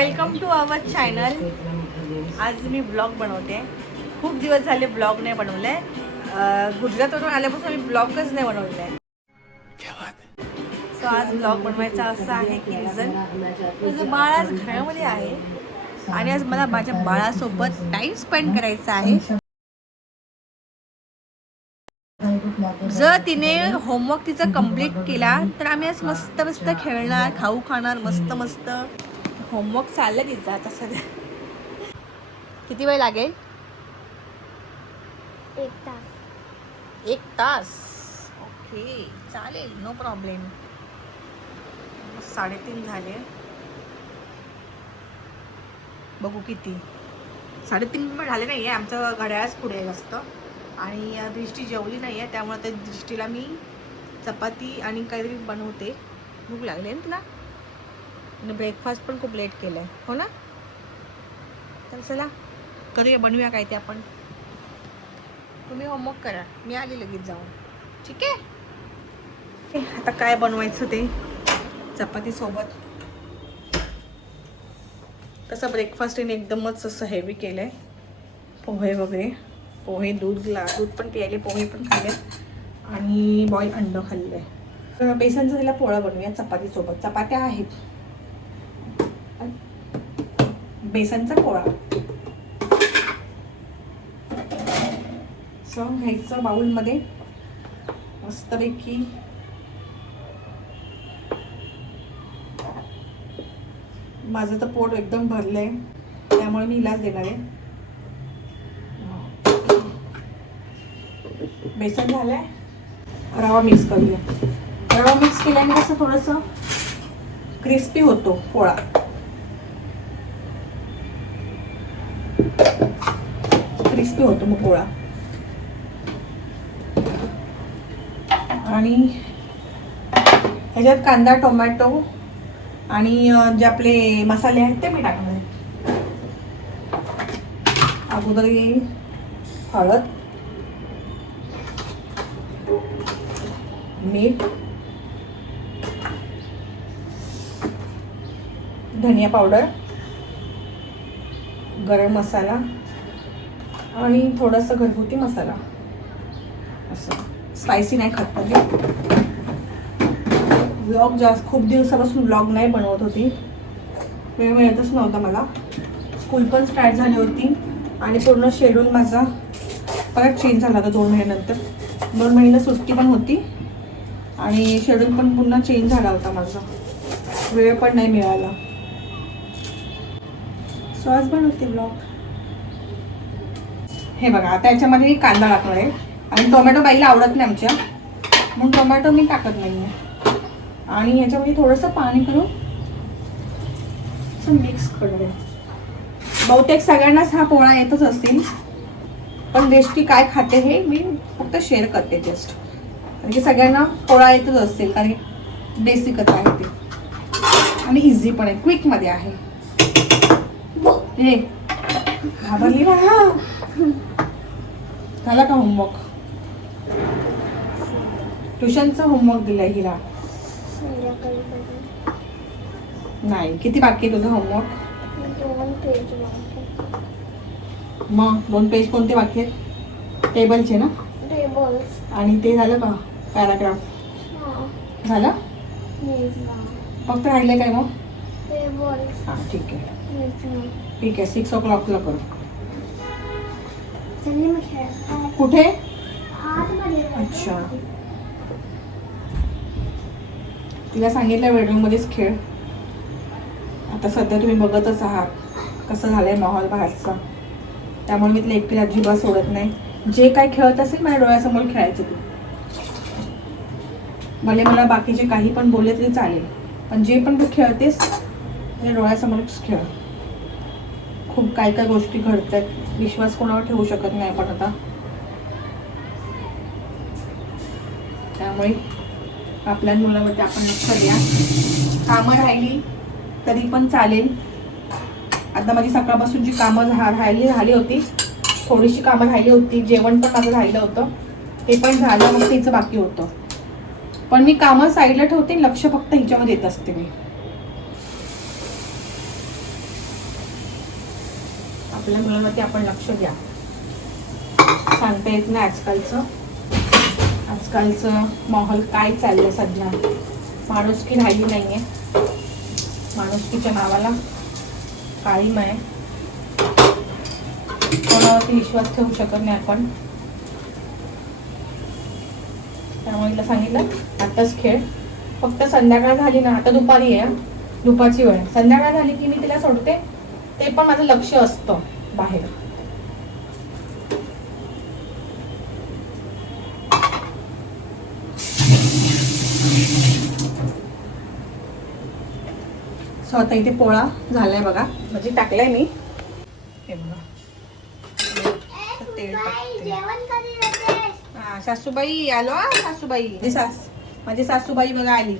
Welcome to our channel. आज मी blog बनवते. खूप दिवस झाले ब्लॉग नाही बनवले. गुजरातवरून आल्यापासून मी ब्लॉगच नाही बनवले. सो आज ब्लॉग बनवायचा असं आहे की रिझन माझं बाळ आज घरामध्ये आहे आणि आज मला माझ्या बाळासोबत टाइम स्पेंड करायचा आहे. जर तिने होमवर्क तिचा कंप्लीट केला तर आम्ही आज मस्त मस्त खेळणार, खाऊ खाणार, मस्त मस्त. होमवर्क चाललं तिचा आता सध्या. किती वेळ लागेल? 1 तास. 1 तास. ओके, चालेल, नो प्रॉब्लेम. 3:30 झाले. बघू किती. 3:30 पण झाले नाही आहे. आमचं घड्याळच पुढे असतं. आणि दृष्टी जेवली नाही आहे, त्यामुळे त्या दृष्टीला मी चपाती आणि काहीतरी बनवते. भूक लागली ना तुला? आणि ब्रेकफास्ट पण खूप लेट केलं आहे, हो ना? तर चला करूया, बनवूया काय ते आपण. तुम्ही होमवर्क करा, मी आली लगेच जाऊन. ठीक आहे. आता काय बनवायचं ते चपाती सोबत. तसं ब्रेकफास्ट एकदमच असं हेवी केलं आहे. पोहे वगैरे, पोहे, दूध पण प्यायले, पोहे पण खाल्ले आणि बॉईल अंड खाल्लं आहे. बेसनचं तिला पोळं बनवूया चपातीसोबत. चपात्या आहेत. बेसनचा पोळा घ्यायचं बाउलमध्ये मस्तपैकी. माझं तर पोट एकदम भरलंय, त्यामुळे मी इलाज देणार आहे. बेसन झालंय, रवा मिक्स करूया. रवा मिक्स केल्याने कसं थोडंसं क्रिस्पी होतो पोळा. क्रिस्पी होतो मग पोळा. आणि ह्याच्यात कांदा, टोमॅटो आणि जे आपले मसाले आहेत ते मी टाकणार आहे. अगोदर हळद, मीठ, धनिया पावडर, गरम मसाला आणि थोडासा घरगुती मसाला. असं स्पायसी नाही खात पाहिजे. व्लॉग खूप दिवसापासून व्लॉग नाही बनवत होती, वेळ मिळतच नव्हता मला. स्कूल पण स्टार्ट झाली होती आणि पूर्ण शेड्यूल माझा परत चेंज झाला होता 2 महिन्यानंतर. 2 महिन्याला सुट्टी पण होती आणि शेड्यूल पण पुन्हा चेंज झाला होता माझा. वेळ पण नाही मिळाला. सो आज बनवते ब्लॉग. हे बघा, आता याच्यामध्ये कांदा टाकणार आहे आणि टोमॅटो बाईला आवडत नाही आमच्या, म्हणून टोमॅटो मी टाकत नाही आहे. आणि याच्यामध्ये थोडंसं पाणी करून मिक्स करणार आहे. बहुतेक सगळ्यांनाच हा पोळा येतच असतील, पण दृष्टी काय खाते हे मी फक्त शेअर करते जस्ट. कारण की सगळ्यांना पोळा येतच असतील, कारण बेसिकच आहे ते आणि इझी पण आहे, क्विकमध्ये आहे. हे घाबरली ना. झाला का होमवर्क? ट्युशनचा होमवर्क दिलाय हिला. नाही, किती बाकी आहे तुझं होमवर्क? 2 पेज. मग 2 पेज कोणते बाकी आहेत? टेबलचे ना? टेबल्स. आणि ते झालं का? पॅराग्राफ झालं? फक्त राहिलं काय मग? टेबल्स. हां, ठीक आहे. ठीक आहे, 6 o'clockला करू. कुठे? अच्छा, तिला सांगितलं बेडरूममध्येच खेळ. आता सध्या तुम्ही बघतच आहात कसं झालंय माहोल बाहेरचा, त्यामुळे मी तिला एकटीला अजिबात सोडत नाही. जे काय खेळत असेल माझ्या डोळ्यासमोर खेळायचं तू. भले मला बाकीचे काही पण बोलले तरी चालेल, पण जे पण तू खेळतेस माझ्या डोळ्यासमोरच खेळ. खूप काय काय गोष्टी घडतात, विश्वास कोणावर ठेवू शकत नाही आपण आता. त्यामुळे आपल्या मुलावरती आपण लक्ष द्या. कामं राहिली तरी पण चालेल. आता माझी सकाळपासून जी कामं राहिली होती, थोडीशी कामं राहिली होती. जेवण पण माझं राहिलं होतं, ते पण झालं. मग तिचं बाकी होतं, पण मी कामं साईडला ठेवते, लक्ष फक्त हिच्यामध्ये येत असते मी. आपल्या मुलांवरती आपण लक्ष द्या. सांगता येत नाही आजकालचं माहोल काय चाललंय सध्या. माणुसकी राहिली नाहीये. माणुसकीच्या नावाला काळीम आहे. कोणावरती विश्वास ठेवू शकत नाही आपण. त्यामुळे तिला सांगितलं आताच खेळ. फक्त संध्याकाळ झाली ना, आता दुपारी आहे, दुपारची वेळ. संध्याकाळ झाली की मी तिला सोडते. ते पण माझं लक्ष असतं बाहेर. सो आता इथे पोळा झालाय बघा. म्हणजे टाकलाय मी. हे बघा तेल टाकते. हा सासूबाई आलो. सासूबाई माझी सासूबाई बघा आली.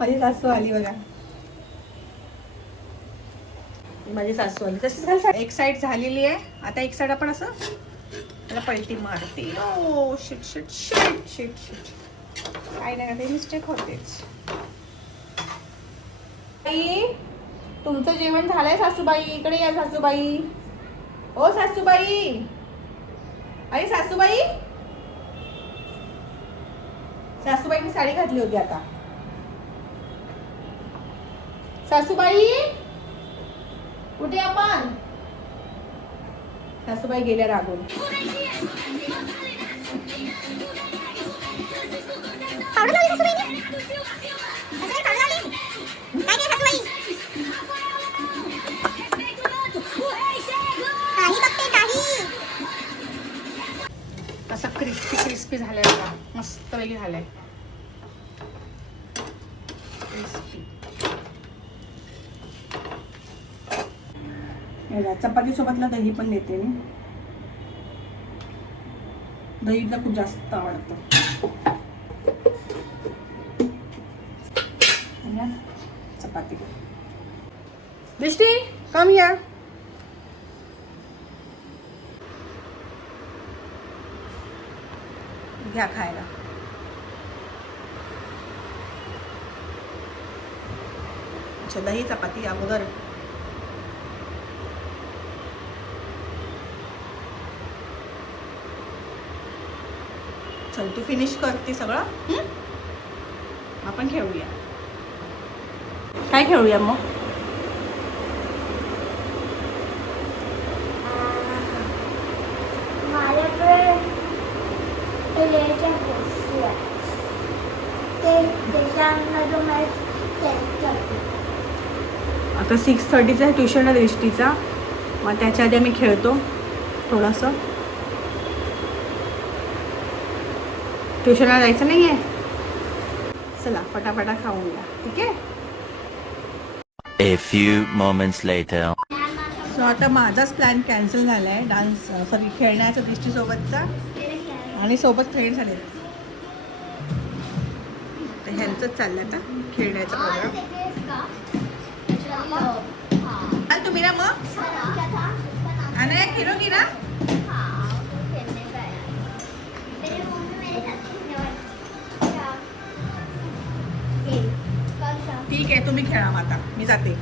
माझी सासू आली बघा. माझी सासू आली. तशीच एक साइड झालेली आहे. आता एक साइड आपण असं त्याला पलटी मारते. Oh shit shit shit shit shit. काय नाही ते मिस्टेक होतेच. तुमचं जेवण झालंय सासूबाई. इकडे या सासूबाई. ओ सासूबाई. अरे सासूबाई. सासूबाईंनी साडी घातली होती आता. सासूबाई कुठे आपण. सासूबाई गेल्या रागून. असं क्रिस्पी क्रिस्पी झालंय बघा. मस्त वेगळी झालंय क्रिस्पी. चपाती सोबतला दही पण देते मी. दहीला खूप जास्त आवडतं. चपाती. दृष्टी कम या. घ्या खायला. अच्छा दही चपाती अगोदर. चल तू फिनिश करते सगळं. आपण खेळूया. काय खेळूया मग. माझ्याकडे गोष्टी आहेत. त्याच्यामध्ये मला सेट करते. आता 6:30चा ट्युशन आहे दृष्टीचा. मग त्याच्या आधी आम्ही खेळतो थोडंसं. ट्युशनला जायचं नाही आहे. चला फटाफटा खाऊन घ्या. ठीक आहे. A few moments later. So आता माझाच प्लॅन कॅन्सल झाला आहे. डान्स सॉरी खेळण्याचा दृष्टीसोबतचा. आणि सोबत फ्रेंड्स आले. तर ह्यांचंच चाललं आता खेळण्याचा प्रोग्राम. तुम्ही ना मग अनया खेळोगी ना. ठीक आहे तुम्ही खेळा. मग आता मी जाते.